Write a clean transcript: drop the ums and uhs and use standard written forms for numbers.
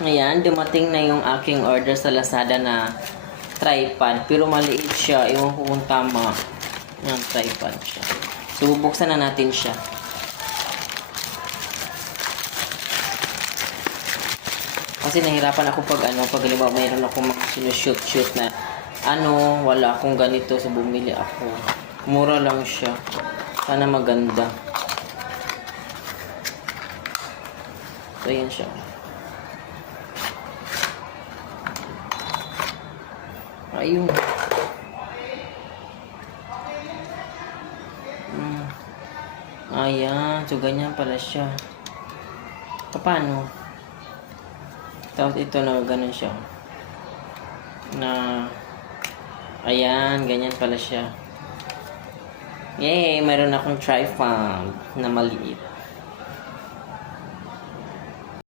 Ayan, dumating na yung aking order sa Lazada na tripod. Pero maliit siya. Ewan ko kung tama. Yung tripod siya. So, bubuksan na natin siya. Kasi nahirapan ako pag halimbawa mayroon ako mga sinushoot na wala akong ganito. So, bumili ako. Mura lang siya. Sana maganda. So, ayan siya. Ayun. Ayan. So, ganyan pala siya. Paano? Tapos ito na ganun siya. Ayan. Ganyan pala siya. Yay! Mayroon akong tripod na maliit.